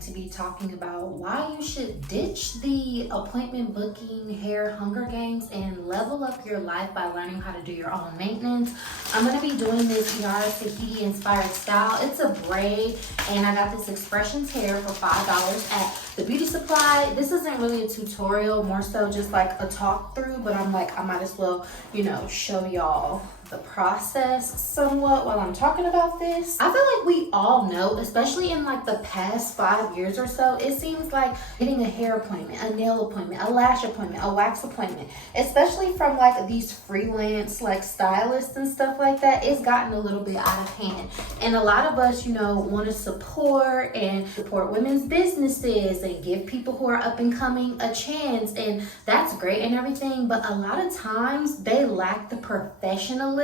to be talking about why you should ditch the appointment booking hair Hunger Games and level up your life by learning how to do your own maintenance. I'm going to be doing this Yara Tahiti inspired style. It's a braid, and I got this Expressions hair for $5 at the beauty supply. This isn't really a tutorial, more so just like a talk through, but I'm like, I might as well, show y'all the process somewhat while I'm talking about this. I feel like we all know, especially in like the past 5 years or so, it seems like getting a hair appointment, a nail appointment, a lash appointment, a wax appointment, especially from like these freelance like stylists and stuff like that, it's gotten a little bit out of hand. And a lot of us, want to support women's businesses and give people who are up and coming a chance, and that's great and everything, but a lot of times they lack the professionalism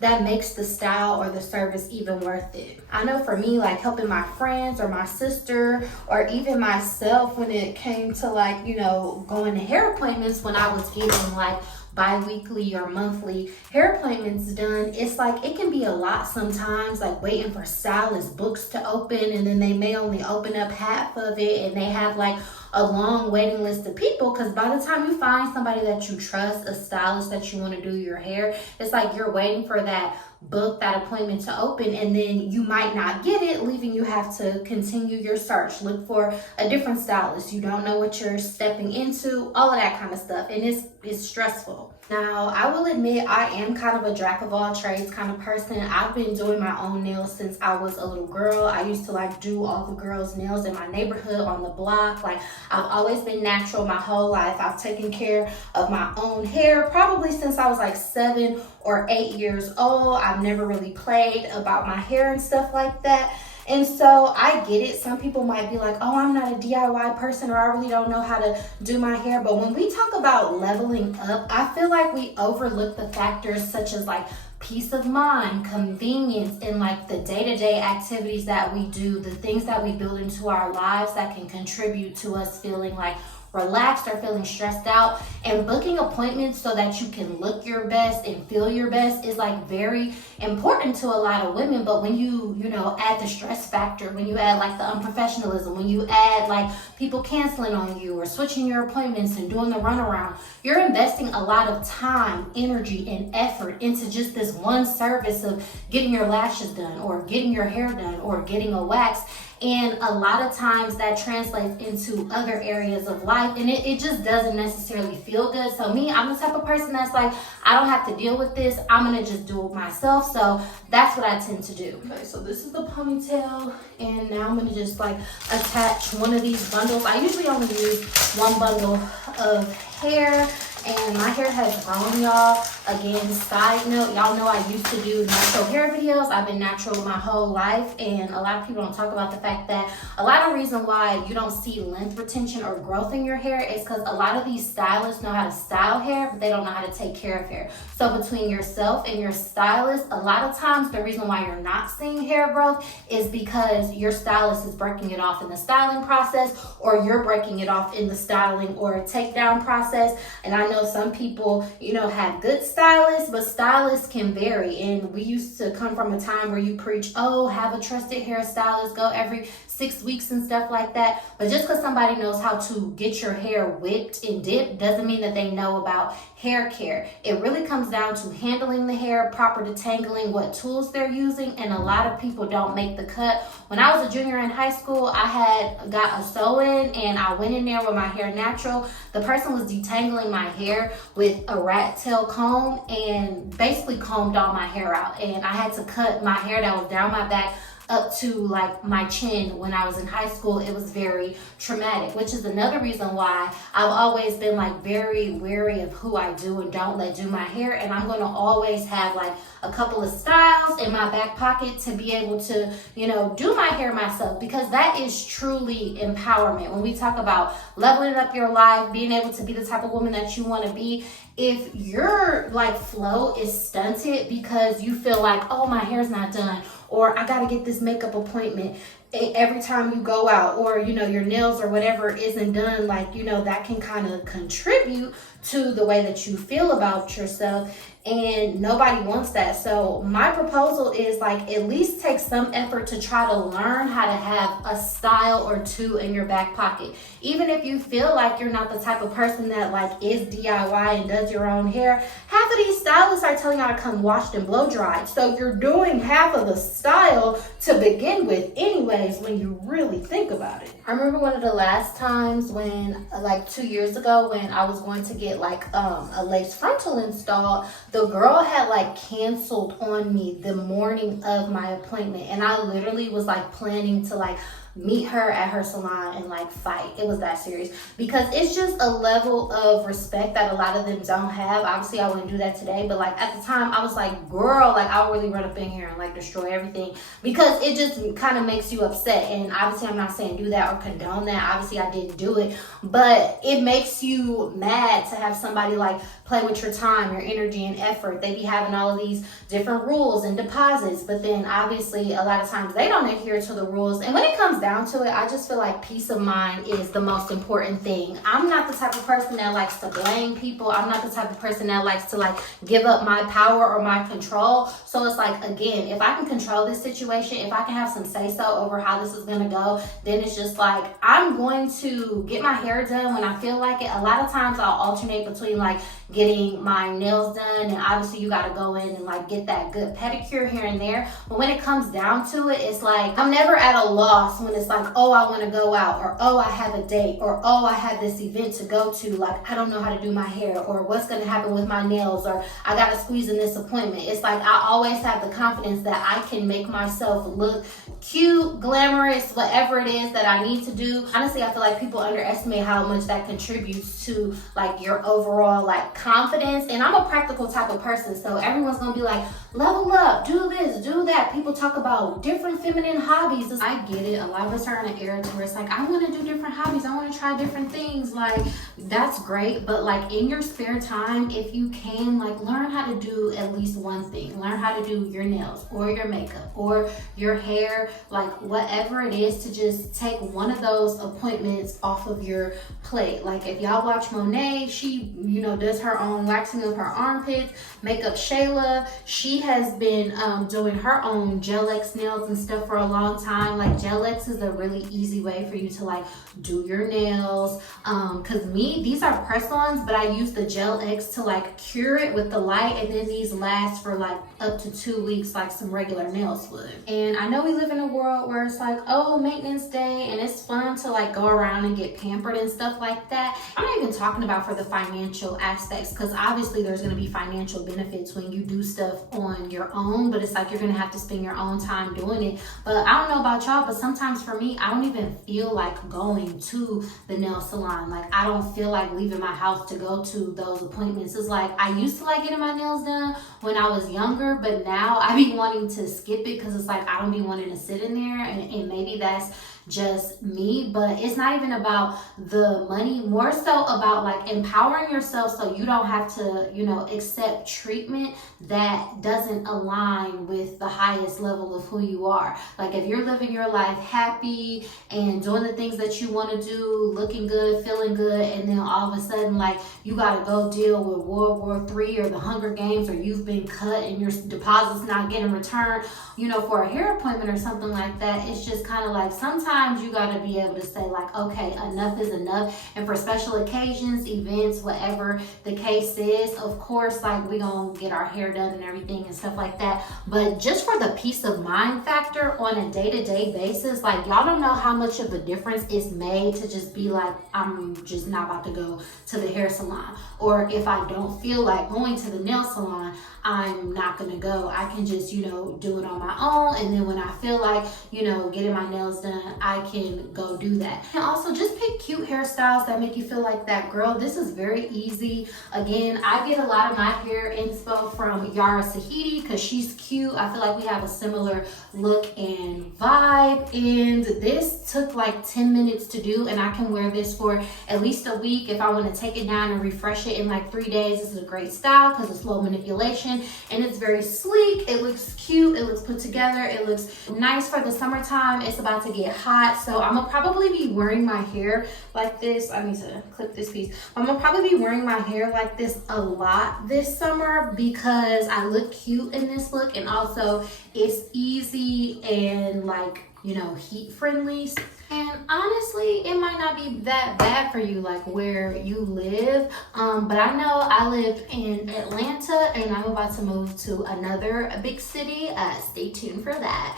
that makes the style or the service even worth it. I know for me, like helping my friends or my sister or even myself, when it came to like, going to hair appointments, when I was getting like bi-weekly or monthly hair appointments done, it's like it can be a lot sometimes, like waiting for stylist books to open, and then they may only open up half of it, and they have like a long waiting list of people, because by the time you find somebody that you trust, a stylist that you want to do your hair, it's like you're waiting for that appointment to open, and then you might not get it, leaving you have to continue your search, look for a different stylist. You don't know what you're stepping into, all of that kind of stuff, and it's stressful. Now, I will admit I am kind of a jack of all trades kind of person. I've been doing my own nails since I was a little girl. I used to like do all the girls' nails in my neighborhood on the block. Like, I've always been natural my whole life. I've taken care of my own hair probably since I was like 7 or 8 years old. I've never really played about my hair and stuff like that. And so I get it. Some people might be like, oh, I'm not a DIY person, or I really don't know how to do my hair. But when we talk about leveling up, I feel like we overlook the factors such as like peace of mind, convenience, and like the day-to-day activities that we do, the things that we build into our lives that can contribute to us feeling like relaxed or feeling stressed out. And booking appointments so that you can look your best and feel your best is like very important to a lot of women. But when you add the stress factor, when you add like the unprofessionalism, when you add like people canceling on you or switching your appointments and doing the runaround, you're investing a lot of time, energy, and effort into just this one service of getting your lashes done or getting your hair done or getting a wax. And a lot of times that translates into other areas of life, and it just doesn't necessarily feel good. So me, I'm the type of person that's like, I don't have to deal with this. I'm gonna just do it myself. So that's what I tend to do. Okay, so this is the ponytail, and now I'm gonna just like attach one of these bundles. I usually only use one bundle of hair, and my hair has grown, y'all. Again, side note, y'all know I used to do natural hair videos. I've been natural my whole life, and a lot of people don't talk about the fact that a lot of reason why you don't see length retention or growth in your hair is because a lot of these stylists know how to style hair, but they don't know how to take care of hair. So between yourself and your stylist, a lot of times the reason why you're not seeing hair growth is because your stylist is breaking it off in the styling process, or you're breaking it off in the styling or takedown process. And I know some people, have good stylists, but stylists can vary. And we used to come from a time where you preach, oh, have a trusted hairstylist, go every 6 weeks and stuff like that. But just because somebody knows how to get your hair whipped and dipped doesn't mean that they know about hair care. It really comes down to handling the hair, proper detangling, what tools they're using, and a lot of people don't make the cut. When I was a junior in high school, I had got a sew-in, and I went in there with my hair natural. The person was detangling my hair with a rat tail comb and basically combed all my hair out, and I had to cut my hair that was down my back up to like my chin when I was in high school. It was very traumatic, which is another reason why I've always been like very wary of who I do and don't let do my hair. And I'm going to always have like a couple of styles in my back pocket to be able to, do my hair myself, because that is truly empowerment. When we talk about leveling up your life, being able to be the type of woman that you want to be, if your like flow is stunted because you feel like, oh, my hair's not done, or I gotta get this makeup appointment, every time you go out, or you know your nails or whatever isn't done, like you know that can kind of contribute to the way that you feel about yourself, and nobody wants that. So my proposal is like at least take some effort to try to learn how to have a style or two in your back pocket. Even if you feel like you're not the type of person that like is DIY and does your own hair, half of these stylists are telling y'all to come washed and blow dried. So you're doing half of the style to begin with anyways when you really think about it. I remember one of the last times when, like 2 years ago, when I was going to get like a lace frontal installed, the girl had like canceled on me the morning of my appointment, and I literally was like planning to like meet her at her salon and like fight. It was that serious, because it's just a level of respect that a lot of them don't have. Obviously I wouldn't do that today, but like at the time I was like, girl, like I'll really run up in here and like destroy everything, because it just kind of makes you upset. And obviously I'm not saying do that or condone that, obviously I didn't do it, but it makes you mad to have somebody like play with your time, your energy and effort. They be having all of these different rules and deposits, but then obviously a lot of times they don't adhere to the rules. And when it comes down to it, I just feel like peace of mind is the most important thing. I'm not the type of person that likes to blame people. I'm not the type of person that likes to like give up my power or my control. So it's like, again, if I can control this situation, if I can have some say so over how this is gonna go, then it's just like, I'm going to get my hair done when I feel like it. A lot of times I'll alternate between like getting my nails done, and obviously you got to go in and like get that good pedicure here and there. But when it comes down to it, it's like I'm never at a loss when it's like, oh, I want to go out, or oh, I have a date, or oh, I have this event to go to. Like I don't know how to do my hair, or what's going to happen with my nails, or I got to squeeze in this appointment. It's like I always have the confidence that I can make myself look cute, glamorous, whatever it is that I need to do. Honestly, I feel like people underestimate how much that contributes to like your overall like confidence. And I'm a practical type of person, so everyone's gonna be like, level up, do this, do that. People talk about different feminine hobbies. I get it. A lot of us are in an era to where it's like, I want to do different hobbies, I want to try different things. Like that's great, but like in your spare time, if you can, like learn how to do at least one thing. Learn how to do your nails or your makeup or your hair, like whatever it is, to just take one of those appointments off of your plate. Like if y'all watch Monet, she, you know, does her own waxing of her armpits. Makeup Shayla, she has been doing her own Gel X nails and stuff for a long time. Like Gel X is a really easy way for you to like do your nails. Cause me, these are press-ons, but I use the Gel X to like cure it with the light, and then these last for like up to 2 weeks like some regular nails would. And I know we live in a world where it's like, oh, maintenance day, and it's fun to like go around and get pampered and stuff like that. I'm not even talking about for the financial aspects, because obviously there's going to be financial benefits when you do stuff on your own, but it's like you're going to have to spend your own time doing it. But I don't know about y'all, but sometimes for me, I don't even feel like going to the nail salon. Like I don't feel like leaving my house to go to those appointments. It's like I used to like getting my nails done when I was younger, but now I be wanting to skip it, because it's like I don't be wanting to sit in there, and maybe that's just me, but it's not even about the money, more so about like empowering yourself so you don't have to, you know, accept treatment that doesn't align with the highest level of who you are. Like if you're living your life happy and doing the things that you want to do, looking good, feeling good, and then all of a sudden like you got to go deal with World War III or the Hunger Games, or you've been cut and your deposit's not getting returned, you know, for a hair appointment or something like that, it's just kind of like sometimes you got to be able to say like, okay, enough is enough. And for special occasions, events, whatever the case is, of course, like we gonna get our hair done and everything and stuff like that. But just for the peace of mind factor on a day-to-day basis, like y'all don't know how much of a difference it's made to just be like, I'm just not about to go to the hair salon. Or if I don't feel like going to the nail salon, I'm not gonna go. I can just, you know, do it on my own. And then when I feel like, you know, getting my nails done, I can go do that. And also just pick cute hairstyles that make you feel like that girl. This is very easy. Again, I get a lot of my hair inspo from Yara Sahidi because she's cute. I feel like we have a similar look and vibe, and this took like 10 minutes to do, and I can wear this for at least a week. If I want to take it down and refresh it in like 3 days, this is a great style because it's low manipulation and it's very sleek. It looks cute, it looks put together, it looks nice for the summertime. It's about to get hot, so I'm gonna probably be wearing my hair like this. I need to clip this piece. I'm gonna probably be wearing my hair like this a lot this summer because I look cute in this look, and also it's easy and like, you know, heat friendly. And honestly, it might not be that bad for you, like where you live. But I know I live in Atlanta and I'm about to move to another big city. Stay tuned for that.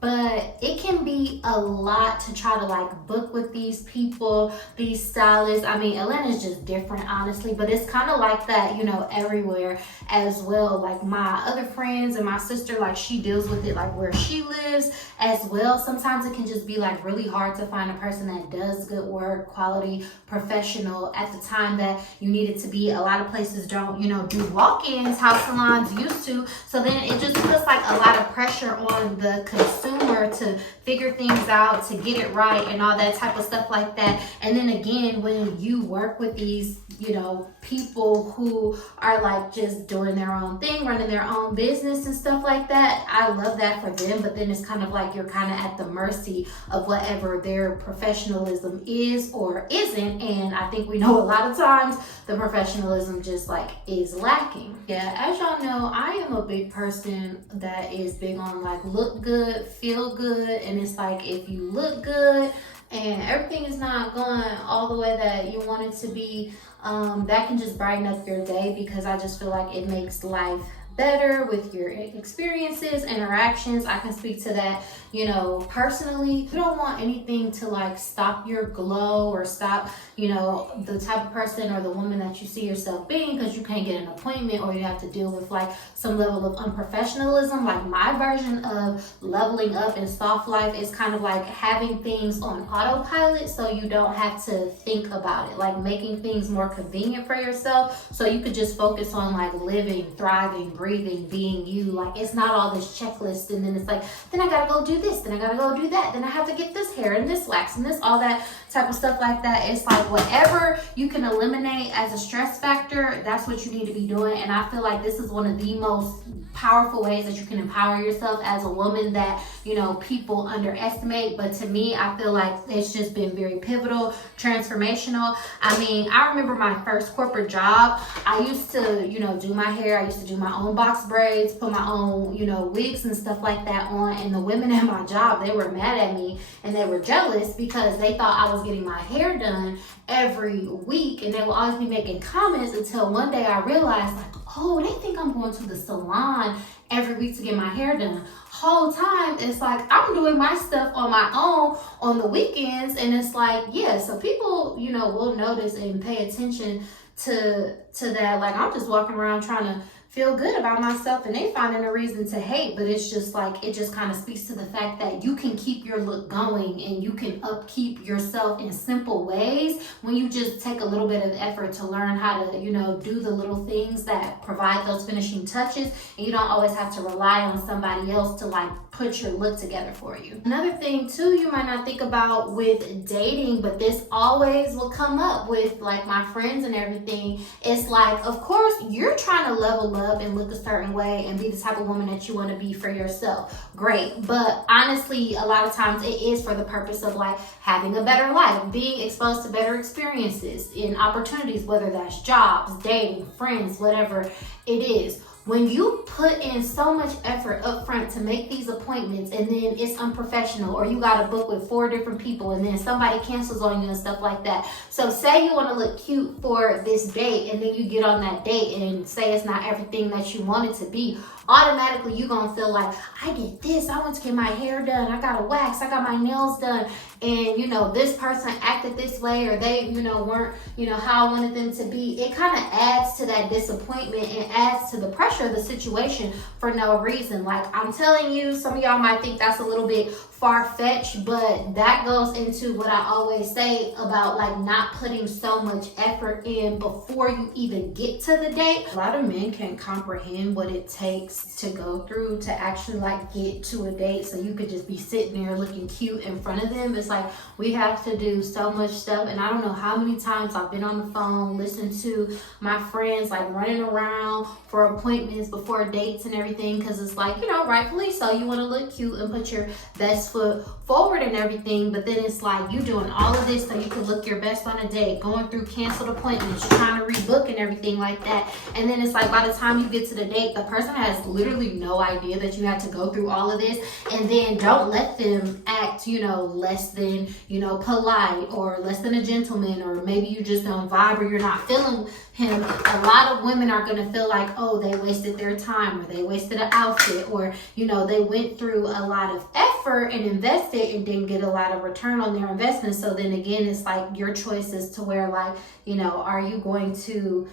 But it can be a lot to try to like book with these people, these stylists. I mean, Atlanta is just different, honestly, but it's kind of like that, you know, everywhere as well. Like my other friends and my sister, like she deals with it like where she lives as well. Sometimes it can just be like really hard to find a person that does good work, quality, professional at the time that you need it to be. A lot of places don't, you know, do walk-ins, how salons used to. So then it just puts like a lot of pressure on the consumer to figure things out, to get it right and all that type of stuff like that. And then again, when you work with these, you know, people who are like just doing their own thing, running their own business and stuff like that, I love that for them. But then it's kind of like you're kind of at the mercy of whatever their professionalism is or isn't. And I think we know a lot of times the professionalism just like is lacking. Yeah, as y'all know, I am a big person that is big on like look good, feel good. And it's like if you look good and everything is not going all the way that you want it to be, that can just brighten up your day, because I just feel like it makes life better with your experiences, interactions. I can speak to that, you know, personally. You don't want anything to like stop your glow or stop, you know, the type of person or the woman that you see yourself being, because you can't get an appointment or you have to deal with like some level of unprofessionalism. Like my version of leveling up in soft life is kind of like having things on autopilot so you don't have to think about it, like making things more convenient for yourself so you could just focus on like living, thriving, breathing, being you. Like it's not all this checklist, and then it's like, then I gotta go do this, then I gotta go do that, then I have to get this hair and this wax and this, all that type of stuff like that. It's like whatever you can eliminate as a stress factor, that's what you need to be doing. And I feel like this is one of the most powerful ways that you can empower yourself as a woman that, you know, people underestimate. But to me, I feel like it's just been very pivotal, transformational. I mean, I remember my first corporate job. I used to, you know, do my hair. I used to do my own box braids, put my own, you know, wigs and stuff like that on. And the women at my job, they were mad at me and they were jealous because they thought I was getting my hair done every week, and they will always be making comments, until one day I realized like, oh, they think I'm going to the salon every week to get my hair done. Whole time it's like I'm doing my stuff on my own on the weekends. And it's like, yeah, so people, you know, will notice and pay attention to that. Like I'm just walking around trying to feel good about myself and they finding a reason to hate. But it's just like, it just kind of speaks to the fact that you can keep your look going and you can upkeep yourself in simple ways when you just take a little bit of effort to learn how to, you know, do the little things that provide those finishing touches. And you don't always have to rely on somebody else to like put your look together for you. Another thing too, you might not think about with dating, but this always will come up with like my friends and everything. It's like, of course, you're trying to level up and look a certain way and be the type of woman that you want to be for yourself. Great. But honestly, a lot of times it is for the purpose of like having a better life, being exposed to better experiences and opportunities, whether that's jobs, dating, friends, whatever it is. When you put in so much effort up front to make these appointments and then it's unprofessional, or you got to book with 4 different people and then somebody cancels on you and stuff like that. So say you want to look cute for this date and then you get on that date and say it's not everything that you want it to be. Automatically you're going to feel like, I did this, I went to get my hair done, I got a wax, I got my nails done. and, you know, this person acted this way, or they, you know, weren't, you know, how I wanted them to be, it kind of adds to that disappointment and adds to the pressure of the situation for no reason. Like, I'm telling you, some of y'all might think that's a little bit far-fetched, but that goes into what I always say about like not putting so much effort in before you even get to the date. A lot of men can't comprehend what it takes to go through to actually like get to a date, so you could just be sitting there looking cute in front of them. It's like we have to do so much stuff, and I don't know how many times I've been on the phone listening to my friends like running around for appointments before dates and everything, because it's like, you know, rightfully so, you want to look cute and put your best foot forward and everything, but then it's like you doing all of this so you can look your best on a date, going through canceled appointments, trying to rebook and everything like that, and then it's like by the time you get to the date, the person has literally no idea that you had to go through all of this. And then don't let them act, you know, less than, you know, polite, or less than a gentleman, or maybe you just don't vibe, or you're not feeling him. A lot of women are gonna feel like, oh, they wasted their time, or they wasted an outfit, or, you know, they went through a lot of effort and invested and didn't get a lot of return on their investment. So then again, it's like your choice is to where, like, you know, are you going to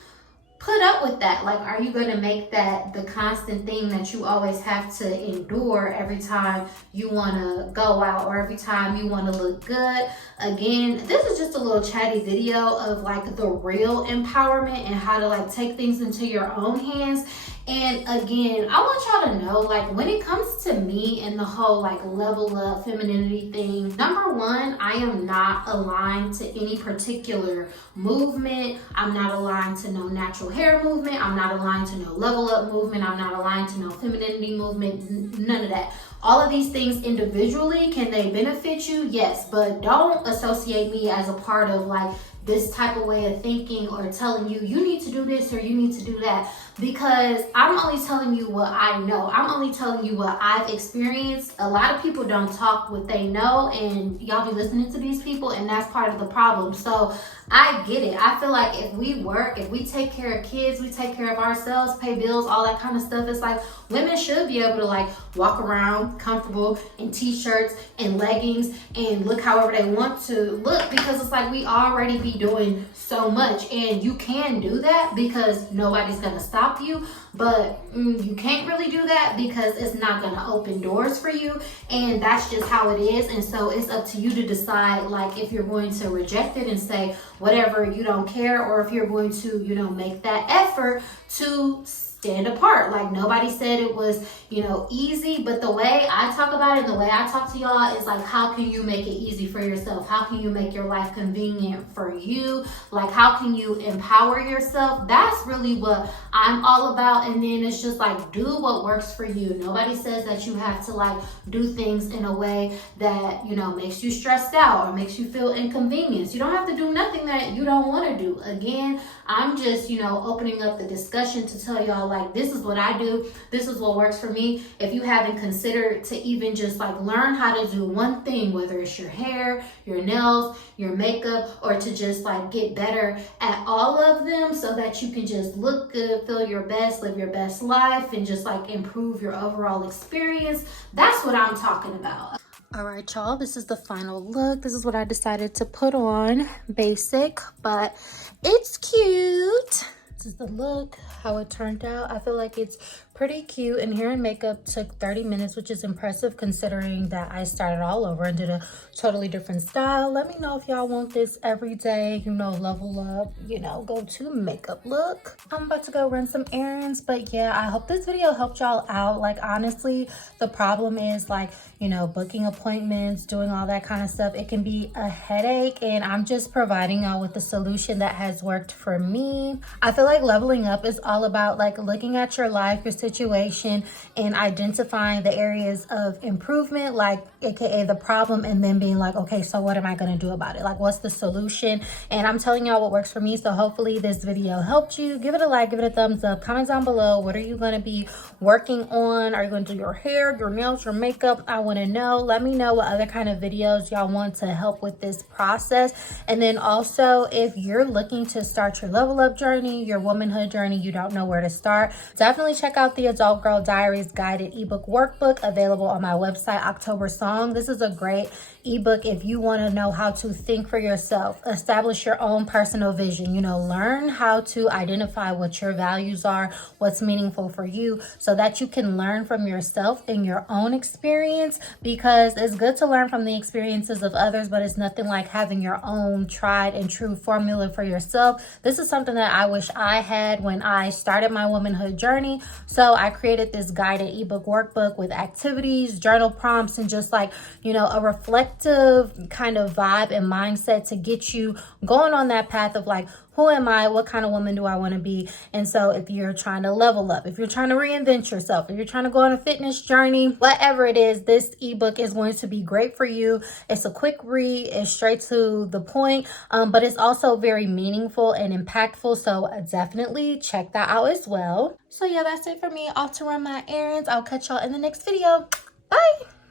put up with that? Like, are you going to make that the constant thing that you always have to endure every time you want to go out, or every time you want to look good? Again, this is just a little chatty video of like the real empowerment and how to like take things into your own hands. And again, I want y'all to know, like, when it comes to me and the whole like level up femininity thing, number one, I am not aligned to any particular movement. I'm not aligned to no natural hair movement. I'm not aligned to no level up movement. I'm not aligned to no femininity movement. None of that. All of these things individually, can they benefit you? Yes, but don't associate me as a part of like this type of way of thinking, or telling you, you need to do this or you need to do that, because I'm only telling you what I know. I'm only telling you what I've experienced. A lot of people don't talk what they know, and y'all be listening to these people, and that's part of the problem. So I get it. I feel like if we work, if we take care of kids, we take care of ourselves, pay bills, all that kind of stuff, it's like women should be able to like walk around comfortable in t-shirts and leggings and look however they want to look, because it's like we already be doing so much, and you can do that because nobody's gonna stop you, but you can't really do that because it's not gonna open doors for you, and that's just how it is. And so it's up to you to decide, like, if you're going to reject it and say whatever, you don't care, or if you're going to, you know, make that effort to stand apart. Like, nobody said it was, you know, easy, but the way I talk about it, the way I talk to y'all is like, how can you make it easy for yourself? How can you make your life convenient for you? Like, how can you empower yourself? That's really what I'm all about. And then it's just like, do what works for you. Nobody says that you have to like do things in a way that, you know, makes you stressed out or makes you feel inconvenienced. You don't have to do nothing that you don't want to do. Again, I'm just, you know, opening up the discussion to tell y'all, like, this is what I do. This is what works for me. If you haven't considered to even just like learn how to do one thing, whether it's your hair, your nails, your makeup, or to just like get better at all of them so that you can just look good, feel your best, live your best life, and just like improve your overall experience, that's what I'm talking about. All right, y'all, this is the final look. This is what I decided to put on. Basic, but it's cute. This is the look, how it turned out. I feel like it's pretty cute, and hair and makeup took 30 minutes, which is impressive considering that I started all over and did a totally different style. Let me know if y'all want this every day, you know, level up, you know, go to makeup look. I'm about to go run some errands, but yeah, I hope this video helped y'all out. Like, honestly, the problem is like, you know, booking appointments, doing all that kind of stuff. It can be a headache, and I'm just providing y'all with the solution that has worked for me. I feel like leveling up is all about like looking at your life, your situation, and identifying the areas of improvement, like aka the problem, and then being like, okay, so what am I going to do about it? Like, what's the solution? And I'm telling y'all what works for me. So hopefully this video helped you. Give it a like, give it a thumbs up, comment down below, what are you going to be working on? Are you going to do your hair, your nails, your makeup? I want to know. Let me know what other kind of videos y'all want to help with this process. And then also, if you're looking to start your level up journey, your womanhood journey, you don't know where to start, definitely check out the Adult Girl Diaries guided ebook workbook available on my website, October Song. This is a great, ebook if you want to know how to think for yourself, establish your own personal vision, you know, learn how to identify what your values are, what's meaningful for you, so that you can learn from yourself in your own experience, because it's good to learn from the experiences of others, but it's nothing like having your own tried and true formula for yourself. This is something that I wish I had when I started my womanhood journey. So I created this guided ebook workbook with activities, journal prompts, and just like, you know, a reflective kind of vibe and mindset to get you going on that path of like, who am I? What kind of woman do I want to be? And so if you're trying to level up, if you're trying to reinvent yourself, if you're trying to go on a fitness journey, whatever it is, this ebook is going to be great for you. It's a quick read, it's straight to the point, but it's also very meaningful and impactful. So definitely check that out as well. So yeah, that's it for me. Off to run my errands. I'll catch y'all in the next video. Bye.